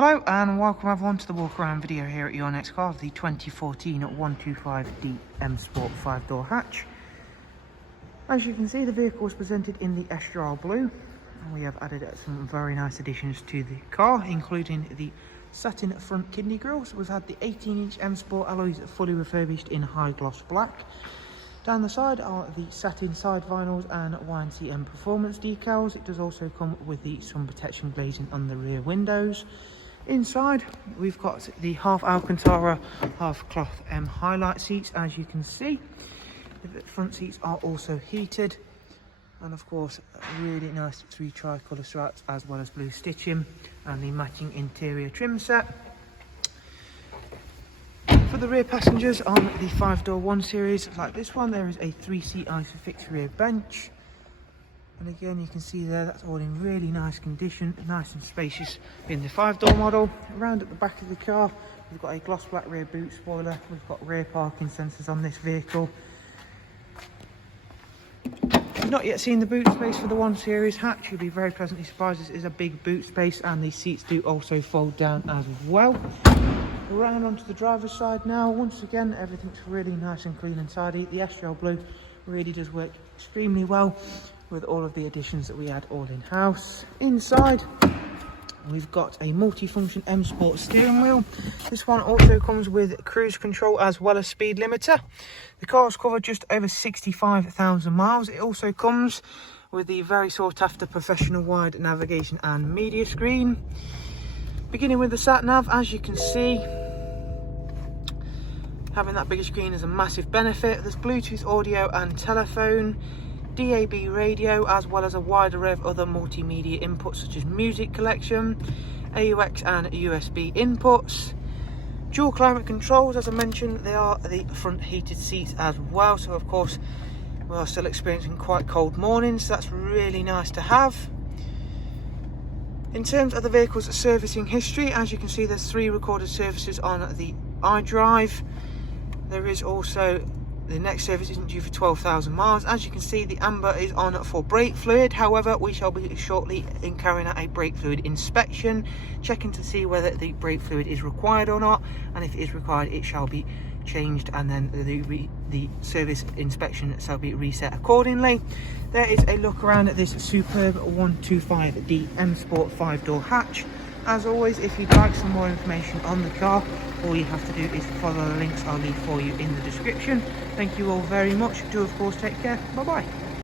Hello and welcome everyone to the walk around video here at Your Next Car, the 2014 125D M Sport 5-door hatch. As you can see, the vehicle was presented in the Estrel blue, and we have added some very nice additions to the car, including the satin front kidney grills. We've had the 18-inch M Sport alloys fully refurbished in high gloss black. Down the side are the satin side vinyls and YNC Mperformance decals. It does also come with the sun protection glazing on the rear windows. Inside, we've got the half Alcantara, half cloth highlight seats. As you can see, the front seats are also heated, and of course, really nice 3 tricolour stripes as well as blue stitching and the matching interior trim set. For the rear passengers on the 5-door 1 series, like this one, there is a 3-seat isofix rear bench. And again, you can see there, that's all in really nice condition, nice and spacious in the 5-door model. Around at the back of the car, we've got a gloss black rear boot spoiler. We've got rear parking sensors on this vehicle. If you've not yet seen the boot space for the 1 series hatch, you'll be very pleasantly surprised. This is a big boot space, and the seats do also fold down as well. Around onto the driver's side now. Once again, everything's really nice and clean and tidy. The Estrel blue really does work extremely well with all of the additions that we had all in-house. Inside, we've got a multi-function M Sport steering wheel. This one also comes with cruise control as well as speed limiter. The car's covered just over 65,000 miles. It also comes with the very sought after professional wide navigation and media screen. Beginning with the sat nav, as you can see, having that bigger screen is a massive benefit. There's Bluetooth audio and telephone, DAB radio, as well as a wide array of other multimedia inputs such as music collection, AUX and USB inputs. Dual climate controls, as I mentioned, they are the front heated seats as well, so of course we are still experiencing quite cold mornings, so that's really nice to have. In terms of the vehicle's servicing history, as you can see, there's 3 recorded services on the iDrive. There is also, the next service isn't due for 12,000 miles. As you can see, the amber is on for brake fluid. However, we shall be shortly carrying out a brake fluid inspection, checking to see whether the brake fluid is required or not, and if it is required, it shall be changed, and then the service inspection shall be reset accordingly. There is a look around at this superb 125D M Sport 5-door hatch. As always, if you'd like some more information on the car, all you have to do is follow the links I'll leave for you in the description. Thank you all very much. Do of course take care. Bye bye.